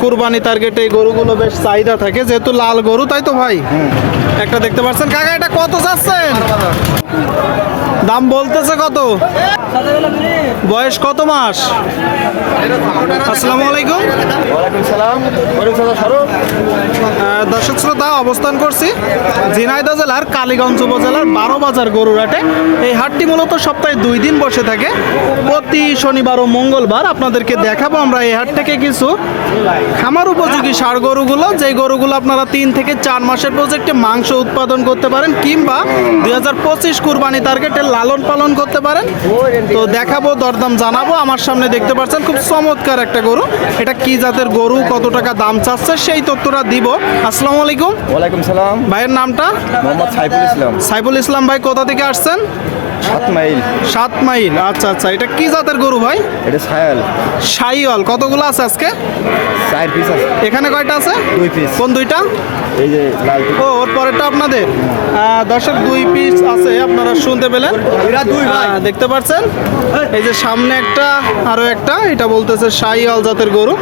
কুরবানি টার্গেটে এই গরুগুলো বেশ চাহিদা থাকে যেহেতু লাল গরু তাই তো ভাই? একটা দেখতে পাচ্ছেন কাকা এটা কত চাচ্ছেন দাম বলতেছে কত? বয়স কত মাস? আসসালামু আলাইকুম। ওয়ালাইকুম সালাম ওয়ালাইকুম সালাম সরব আহ, দর্শক শ্রোতা অবস্থান করছি। ঝিনাইদহ জেলার কালীগঞ্জ উপজেলার বারো বাজার গরুর হাটে। এই হাটটি মূলত সপ্তাহে দুই দিন বসে থাকে। প্রতি শনিবার ও মঙ্গলবার আপনাদেরকে দেখাবো আমরা এই হাট থেকে কিছু খামার উপযোগী সার গরুগুলো। যেই গরুগুলো আপনারা তিন থেকে চার মাসের প্রজেক্টে মাংস উৎপাদন করতে পারেন কিংবা দুই হাজার পঁচিশ কুরবানি টার্গেটে লালন পালন করতে পারেন। তো দেখাবো, দরদাম জানাব। আমার সামনে দেখতে পাচ্ছেন খুব চমৎকার একটা গরু। এটা কি জাতের গরু, কত টাকা দাম চাচ্ছে সেই তথ্যটা দিব। আসসালামু ওয়ালাইকুম সালাম। ভাইয়ের নামটা? মোহাম্মদ সাইফুল ইসলাম। সাইফুল ইসলাম ভাই কোথা থেকে আসছেন? সাত মাইল। সাত মাইল আচ্ছা আচ্ছা। এটা কি জাতের গরু ভাই? এটা সায়াল। সাইওয়াল। কতগুলো আছে আজকে? চার পিস আছে। এখানে কয়টা আছে? দুই পিস কোন দুইটা? এই যে লাল ও ওর পরেরটা আপনাদের? দর্শক দুই পিস আছে আপনারা শুনতে পেলেন। দেখতে পাচ্ছেন? এই যে সামনে একটা আরও একটা এটা বলতেছে শাহিওয়াল জাতের গরু।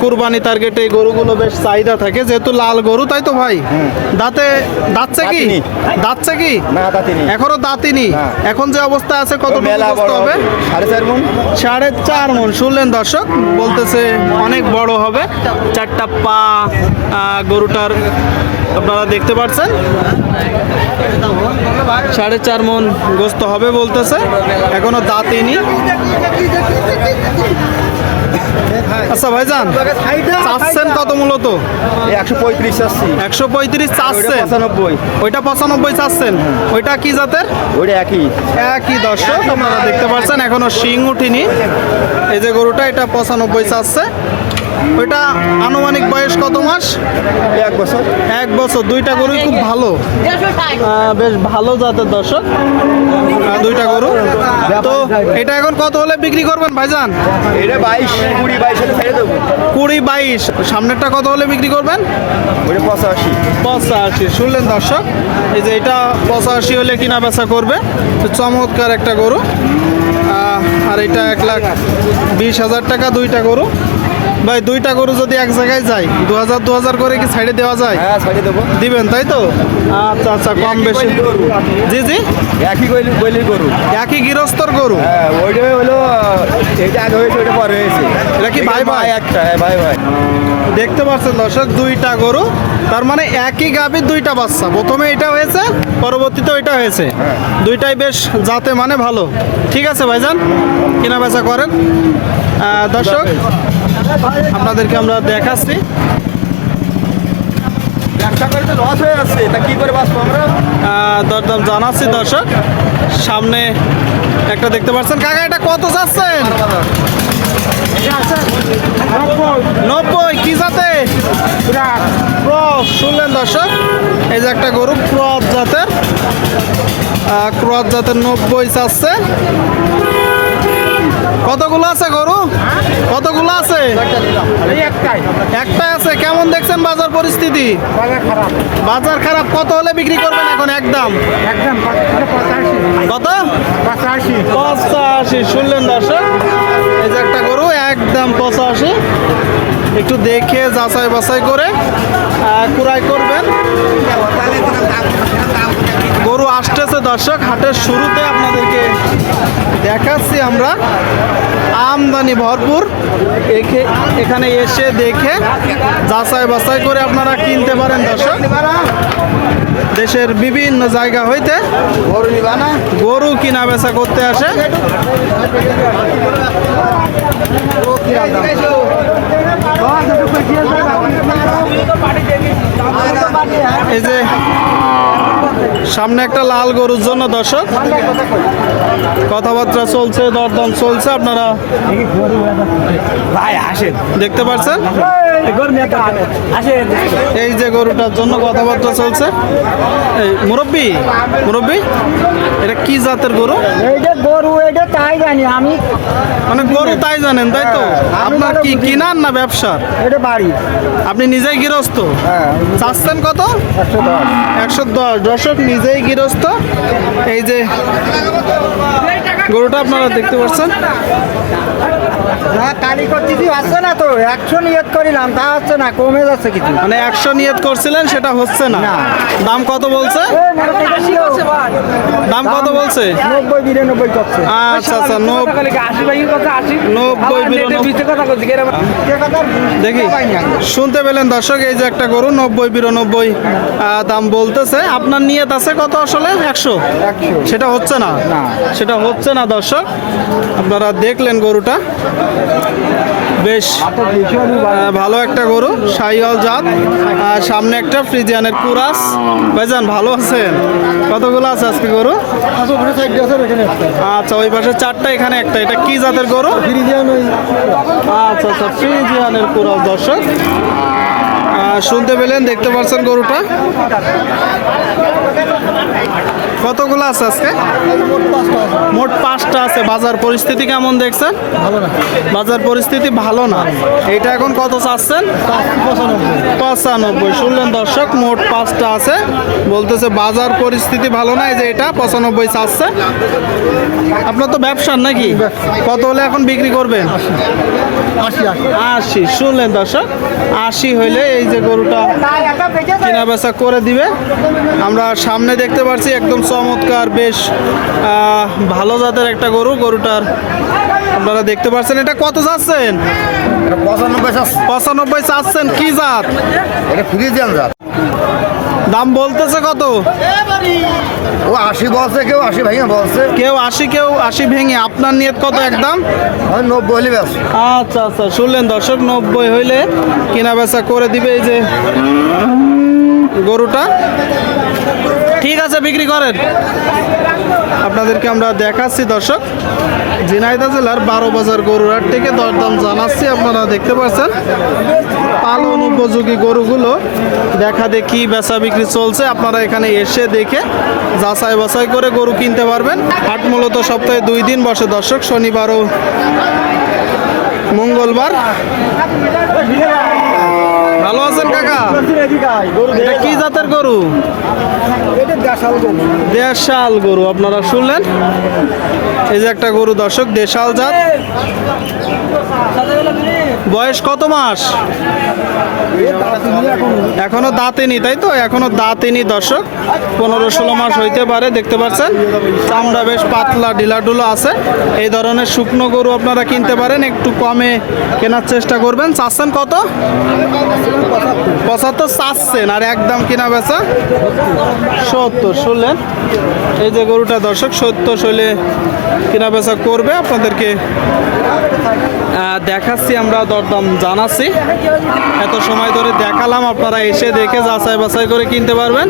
কুরবানি টার্গেটে এই গরুগুলো বেশ চাহিদা থাকে। যেহেতু লাল গরু তাই তো ভাই? দাঁতে দাঁতছে কি? দাঁতছে কি? এখনও দাঁতিনি। এখন যে অবস্থা আছে কত মেলা বড়। হবে? হবে সাড়ে চার মন। সাড়ে চার মন। শুনলেন দর্শক বলতেছে অনেক বড় হবে। চারটা পা গরুটার আপনারা দেখতে পাচ্ছেন? সাড়ে চার মন গোস্ত হবে বলতেছে। এখনও দাঁতিনি। আচ্ছা ভাইজান চাচ্ছেন কত মূলত? একশো পঁয়ত্রিশ চাচ্ছি। একশো পঁয়ত্রিশ চাচ্ছেন? পঁচানব্বই। ওইটা পঁচানব্বই চাচ্ছেন? ওইটা কি জাতের? ওইটা একই। একই দর্শক আপনারা দেখতে পাচ্ছেন এখনও শিং উঠিনি। এই যে গরুটা এটা পঁচানব্বই চাচ্ছে। ওইটা আনুমানিক বয়স কত মাস? এক বছর। এক বছর দুইটা গরুই খুব ভালো। বেশ ভালো জাতের দর্শক। দুইটা গরু। তো এটা এখন কত হলে বিক্রি করবেন ভাইজান? এটা বাইশ কুড়ি বাইশ ছেড়ে দেবো। কুড়ি বাইশ। সামনেরটা কত হলে বিক্রি করবেন? পঁচাশি। পঁচাশি। শুনলেন দর্শক এই যে এটা পঁচাশি হলে কিনা বেচা করবে। চমৎকার একটা গরু। আর এটা এক লাখ বিশ হাজার টাকা দুইটা গরু। ভাই দুইটা গরু যদি এক জায়গায় যায় দু হাজার দু হাজার করে কি সাইডে দেওয়া যায়? হ্যাঁ দেবো। দিবেন তাই তো? আচ্ছা আচ্ছা কম বেশি। জি জি। একই গইলির গরু। একই গৃহস্থর গরু? হ্যাঁ ওইটা হলো এইটা আগে হয়েছে ওইটা পরে হয়েছে। এটা কি ভাই ভাই? একটা হ্যাঁ ভাই ভাই দেখতে পাচ্ছেন দর্শক দুইটা গরু। তার মানে একই গাভীর দুইটা বাচ্চা। প্রথমে এটা হয়েছে পরবর্তীতে ওইটা হয়েছে। দুইটাই বেশ যাতে মানে ভালো। ঠিক আছে ভাইজান? কেনা বেচা করেন দর্শক আপনাদেরকে আমরা দেখাচ্ছি। হয়ে দরদাম জানাচ্ছি দর্শক। সামনে একটা দেখতে পাচ্ছেন। কাকা এটা কত চাচ্ছেন নব্বই কি জাতে? ক্রস শুনলেন দর্শক? এই যে একটা গরু ক্রস জাতের। ক্রস জাতের নব্বই চাচ্ছে কতগুলো আছে গরু? কতগুলো আছে? একটাই আছে। কেমন দেখছেন বাজার পরিস্থিতি? বাজার খারাপ। কত হলে বিক্রি করবেন এখন? একদম? কত? পঁচাশি। শুনলেন দর্শক? এই যে একটা গরু, একদম পঁচাশি। একটু দেখে যাচাই বাছাই করে কুড়াই করবেন। গরু আসতেছে দর্শক, হাটের শুরুতে দেখাচ্ছি আমরা। আমদানি ভরপুর। এখে- এখানে এসে দেখে যাচাই বাছাই করে আপনারা কিনতে পারেন, দর্শক। দেশের বিভিন্ন জায়গা হইতে গরু কিনা বেচা করতে আসে। এই যে সামনে একটা লাল গরুর জন্য দর্শক। কথাবার্তা চলছে দরদম চলছে আপনারা দেখতে পাচ্ছেন এই যে গরুটার জন্য কথাবার্তা চলছে। মুরব্বি মুরব্বি এটা কি জাতের গরু? এইটা গরু এটা তাই জানি আমি মানে গরু তাই জানেন তাই তো? আপনার কি কিনার না ব্যবসার? এটা বাড়ি। আপনি নিজেই গৃহস্থ? হ্যাঁ চাচ্ছেন কত? একশো দশ। একশো দশ দর্শক নিজেই গৃহস্থ। এই যে গরুটা আপনারা দেখতে পাচ্ছেন। না কালি করতেছি হচ্ছে না তো? একশো নিয়ত করিলাম। তা হচ্ছে না কমে যাচ্ছে কিছু। মানে একশো নিয়ত করছিলেন সেটা হচ্ছে না। দাম কত বলছে। দাম কত? বলছে? নব্বই বিরানব্বই করছে। আচ্ছা আচ্ছা নব্বই দেখি শুনতে পেলেন দর্শক এই যে একটা গরু নব্বই বিরানব্বই দাম বলতেছে। আপনার নিয়ত আছে কত আসলে? একশো? সেটা হচ্ছে না। সেটা হচ্ছে না দর্শক। আপনারা দেখলেন গরুটা। বেশ ভালো একটা গরু, সাইওয়াল জাত, আর সামনে একটা ফ্রিজিয়ানের কুরাস। ভাইজান, ভালো আছেন? কতগুলো আছে আজকে গরু? আচ্ছা ওই পাশে চারটা, এখানে একটা। এটা কি জাতের গরু? আচ্ছা আচ্ছা ফ্রিজিয়ানের কুরাস, দর্শক। শুনতে পেলেন, দেখতে পাচ্ছেন গরুটা? কতগুলো আছে আজকে? মোট পাঁচটা আছে। বাজার পরিস্থিতি কেমন দেখছেন? ভালো না বাজার পরিস্থিতি ভালো না। এটা এখন কত চাচ্ছেন? পঁচানব্বই। শুনলেন দর্শক, মোট পাঁচটা আছে। বলতেছে বাজার পরিস্থিতি ভালো না, এই যে এটা, পঁচানব্বই চাচ্ছে। আপনার তো ব্যবসার নাকি? কত হলে এখন বিক্রি করবেন? আশি। শুনলেন দর্শক, আশি হইলে এই যে গরুটা কেনা বেচা করে দিবে। আমরা সামনে দেখতে পাচ্ছি একদম চমৎকার বেশ ভালো জাতের একটা গরু গরুটার আপনারা দেখতে পাচ্ছেন। এটা কত যাচ্ছেন? পঁচানব্বই চাচ্ছেন কি জাত? এটা ফ্রিজিয়ান জাত। দাম বলতেছে কত? ও আশি বলছে কেউ আশি ভাইয়া বলছে। কেউ আশি কেউ আশি ভেঙে আপনার নিয়ত কত একদম নব্বই ব্যাস আচ্ছা আচ্ছা শুনলেন দর্শক নব্বই হইলে কেনা বেচা করে দিবে এই যে। গরুটা? ঠিক আছে, বিক্রি করেন। আপনাদেরকে আমরা দেখাচ্ছি, দর্শক। ঝিনাইদহ জেলার বারো বাজার গরুর থেকে দরদাম জানাচ্ছি, আপনারা দেখতে পাচ্ছেন। পালন উপযোগী গরুগুলো দেখা দেখি বেচা বিক্রি চলছে। আপনারা এখানে এসে দেখে যাচাই বাছাই করে গরু কিনতে পারবেন। হাট মূলত সপ্তাহে দুই দিন বসে, দর্শক। শনিবার ও মঙ্গলবার। ভালো আছেন কাকা? এটা কি জাতের গরু? দেশাল গরু, আপনারা শুনলেন? এই যে একটা গরু, দর্শক, দেশাল জাত। বয়স কত মাস? এখনও দাঁতেনি, তাই তো? এখনও দাঁতেনি, দর্শক। পনেরো ষোলো মাস হইতে পারে, দেখতে পাচ্ছেন? চামড়া বেশ পাতলা, ঢিলাঢুলো আছে। এই ধরনের শুকনো গরু আপনারা কিনতে পারেন, একটু কমে কেনার চেষ্টা করবেন। চাচ্ছেন কত? পঁচাত্তর চাচ্ছেন, আর একদম কিনা বেচা? সত্তর, শুনলেন? এই যে গরুটা দর্শক, সত্তর শৈলে কিনা বেচা করবে আপনাদেরকে। দেখাচ্ছি আমরা, দরদাম জানাচ্ছি। এত সময় ধরে দেখালাম, আপনারা এসে দেখে যাচাই বাছাই করে কিনতে পারবেন।